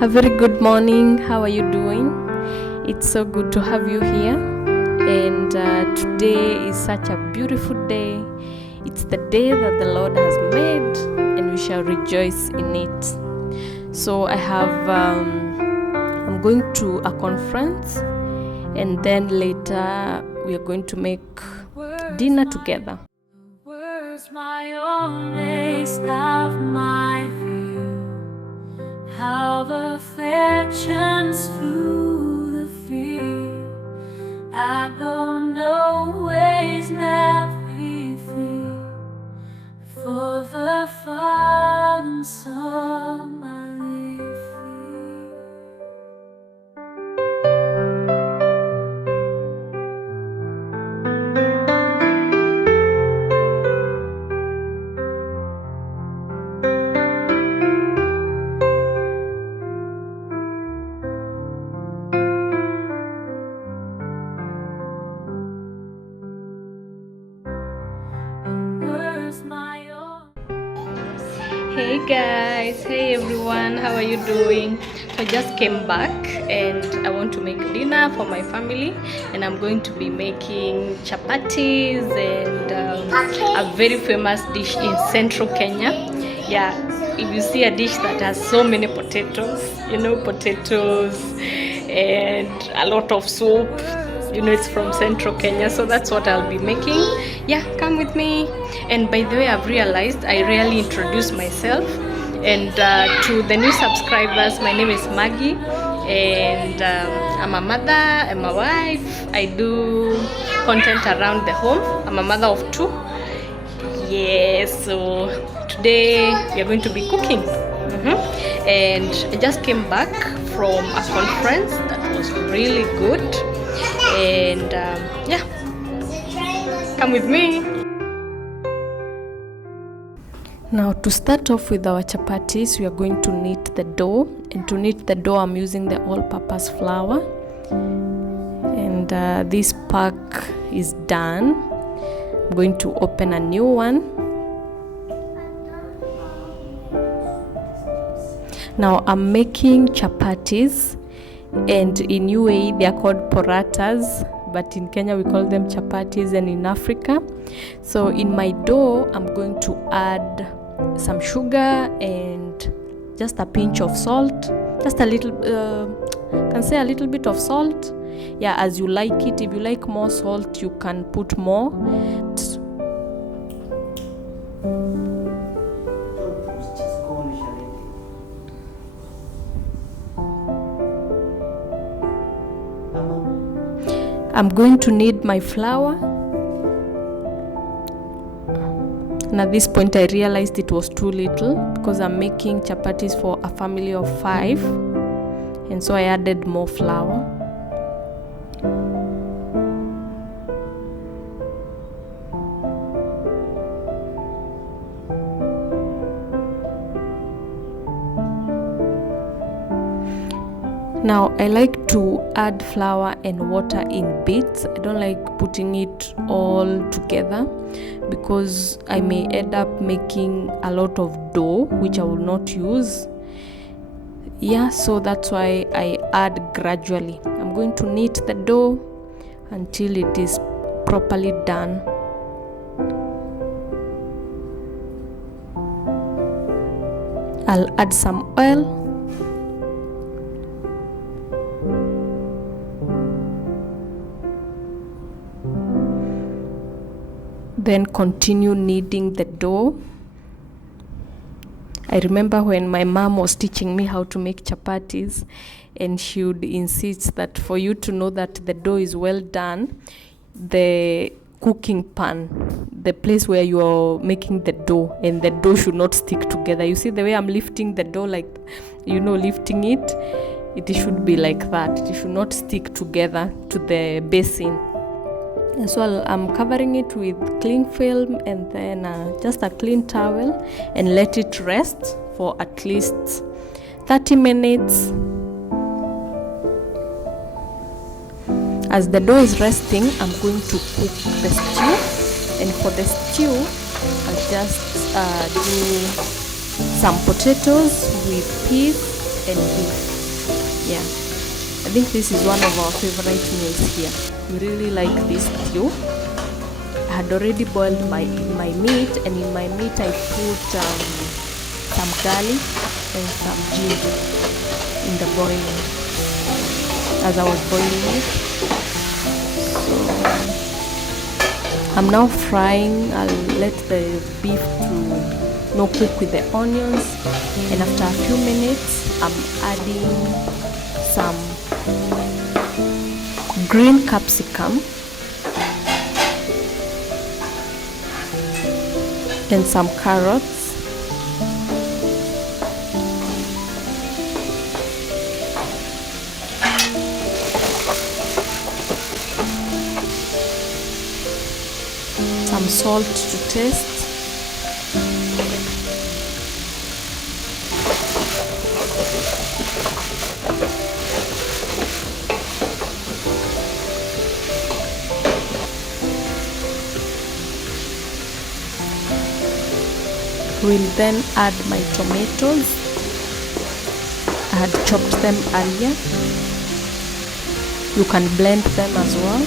A very good morning. How are you doing? It's so good to have you here. And today is such a beautiful day. It's the day that the Lord has made, and we shall rejoice in it. So I'm going to a conference, and then later we are going to make dinner together. Words my only staff, my view, how the affections through the feet. I go no ways not free for the Father and Son my feet. Hey guys, hey everyone, how are you doing? I just came back and I want to make dinner for my family, and I'm going to be making chapatis and a very famous dish in central Kenya. Yeah, if you see a dish that has so many potatoes, potatoes and a lot of soup, it's from central Kenya, so that's what I'll be making. Yeah, come with me. And by the way, I've realized I rarely introduce myself, and to the new subscribers, my name is Maggie, and I'm a mother, I'm a wife, I do content around the home. I'm a mother of 2. Yes, so today we are going to be cooking. And I just came back from a conference that was really good, and yeah, come with me. Now, to start off with our chapatis, we are going to knead the dough, and to knead the dough I'm using the all-purpose flour, and this pack is done. I'm going to open a new one. Now I'm making chapatis, and in UAE they are called paratas, but in Kenya we call them chapatis, and in Africa. So in my dough I'm going to add some sugar and just a pinch of salt, just a little, can say a little bit of salt. Yeah, as you like it. If you like more salt, you can put more. I'm going to knead my flour, and at this point I realized it was too little because I'm making chapatis for a family of 5, and so I added more flour. Now I like to add flour and water in bits. I don't like putting it all together because I may end up making a lot of dough which I will not use. Yeah, so that's why I add gradually. I'm going to knead the dough until it is properly done. I'll add some oil. Then continue kneading the dough. I remember when my mom was teaching me how to make chapatis, and she would insist that for you to know that the dough is well done, the cooking pan, the place where you are making the dough, and the dough should not stick together. You see the way I'm lifting the dough, like, lifting it should be like that. It should not stick together to the basin. And so I'm covering it with cling film and then just a clean towel, and let it rest for at least 30 minutes. As the dough is resting, I'm going to cook the stew, and for the stew I'll just do some potatoes with peas and beef. Yeah, I think this is one of our favorite meals here. We really like this stew. I had already boiled my meat, and in my meat I put some garlic and some ginger in the boiling, as I was boiling it. So I'm now frying. I'll let the beef to cook with the onions, and after a few minutes I'm adding some green capsicum and some carrots. Some salt to taste. Will then add my tomatoes. I had chopped them earlier. You can blend them as well.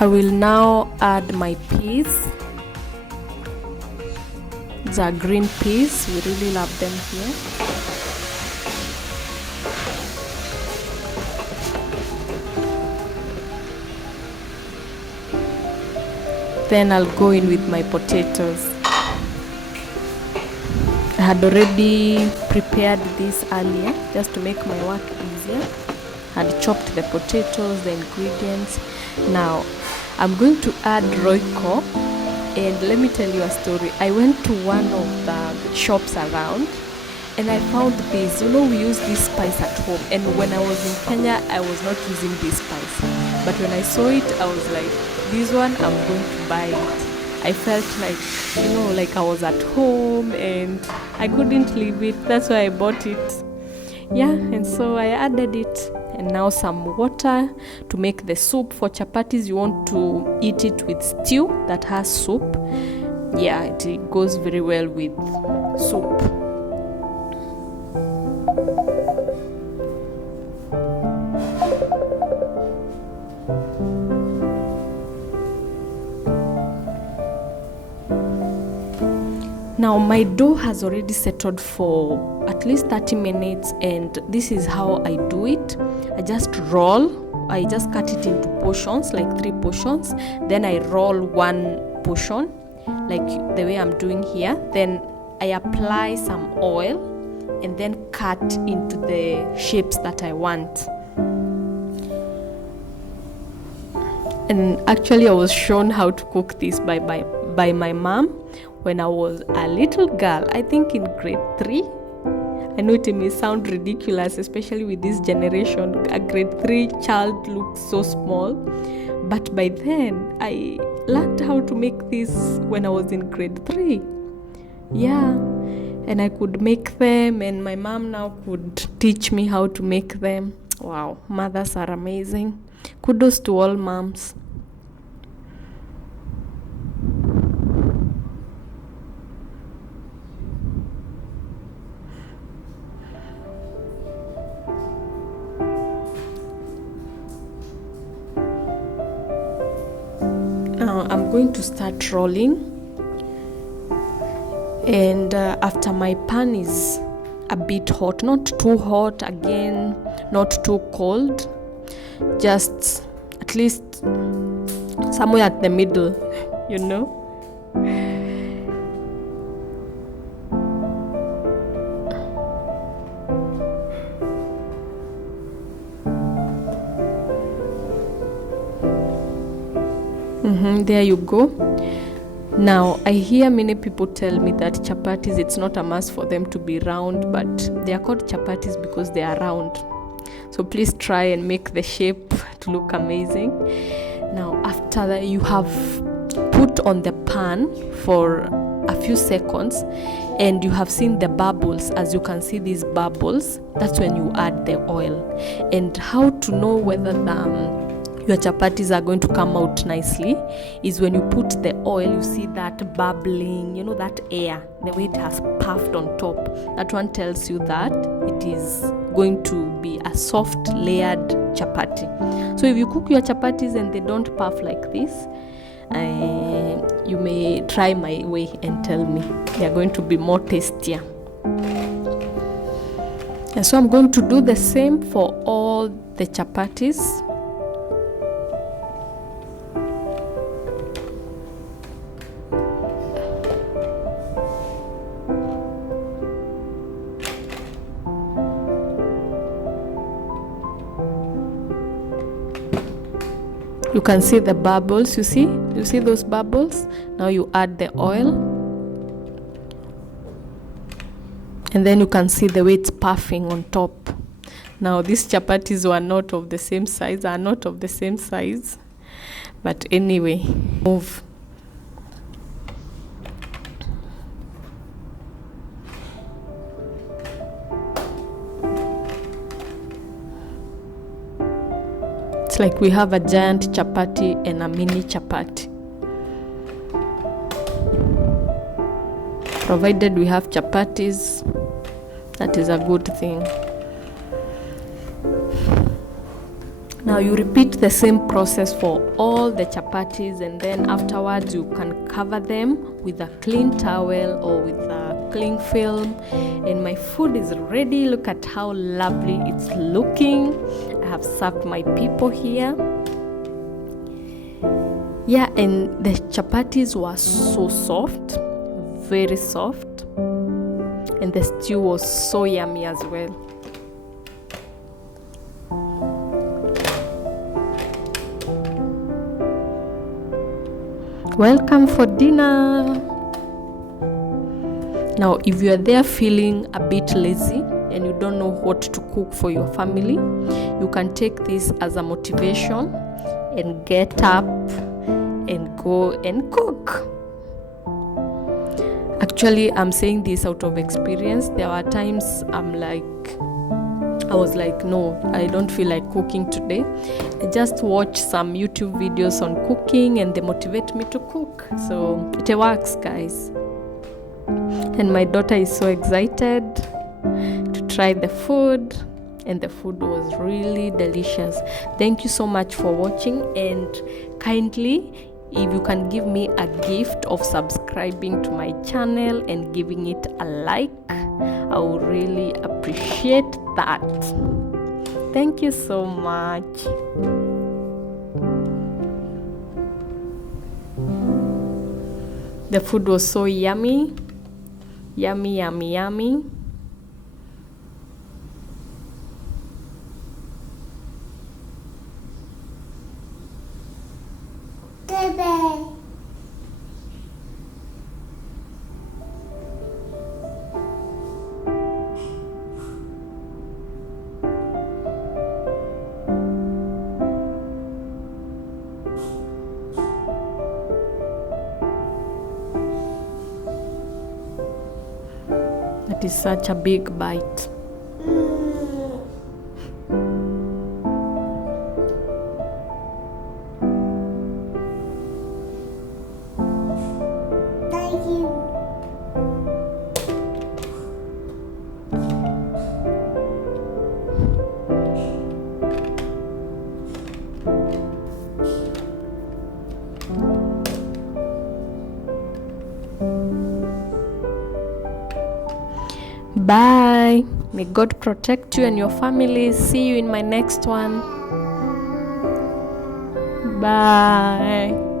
I will now add my peas. These are green peas. We really love them here. Then I'll go in with my potatoes. I had already prepared this earlier just to make my work easier. I had chopped the potatoes, the ingredients. Now I'm going to add Royco, and let me tell you a story. I went to one of the shops around and I found this. You know, we use this spice at home, and when I was in Kenya I was not using this spice, but when I saw it I was like, this one I'm going to buy it. I felt like, you know, like I was at home and I couldn't leave it. That's why I bought it. Yeah, and so I added it. And now some water to make the soup. For chapatis, you want to eat it with stew that has soup. Yeah, it goes very well with soup. Now my dough has already settled for at least 30 minutes, and this is how I do it. I just roll. I just cut it into portions, like 3 portions. Then I roll 1 portion, like the way I'm doing here. Then I apply some oil and then cut into the shapes that I want. And actually I was shown how to cook this by my mom when I was a little girl, I think in grade 3. I know it may sound ridiculous, especially with this generation. A grade 3 child looks so small, but by then I learned how to make this when I was in grade 3. Yeah, and I could make them, and my mom now could teach me how to make them. Wow, mothers are amazing. Kudos to all moms. Now I'm going to start rolling, and after my pan is a bit hot, not too hot, again not too cold, just at least somewhere at the middle, you know. There you go. Now I hear many people tell me that chapatis, it's not a must for them to be round, but they are called chapatis because they are round. So please try and make the shape to look amazing. Now after that, you have put on the pan for a few seconds and you have seen the bubbles. As you can see these bubbles, that's when you add the oil. And how to know whether your chapatis are going to come out nicely is when you put the oil, you see that bubbling, you know, that air, the way it has puffed on top. That one tells you that it is going to be a soft layered chapati. So if you cook your chapatis and they don't puff like this, you may try my way and tell me. They are going to be more tastier. And so I'm going to do the same for all the chapatis. You can see the bubbles, you see those bubbles? Now you add the oil. And then you can see the way it's puffing on top. Now these chapatis are not of the same size, but anyway, move. It's like we have a giant chapati and a mini chapati. Provided we have chapatis, that is a good thing. Now you repeat the same process for all the chapatis, and then afterwards you can cover them with a clean towel or with a cling film. And my food is ready. Look at how lovely it's looking. I have served my people here. Yeah, and the chapatis were so soft, very soft, and the stew was so yummy as well. Welcome for dinner. Now if you are there feeling a bit lazy and you don't know what to cook for your family, you can take this as a motivation and get up and go and cook. Actually, I'm saying this out of experience. There were times I was like, no, I don't feel like cooking today. I just watch some YouTube videos on cooking and they motivate me to cook. So it works, guys. And my daughter is so excited to try the food, and the food was really delicious. Thank you so much for watching, and kindly, if you can give me a gift of subscribing to my channel and giving it a like, I would really appreciate that. Thank you so much. The food was so yummy. Yummy, yummy, yummy. That is such a big bite. Thank you. Bye. May God protect you and your family. See you in my next one. Bye.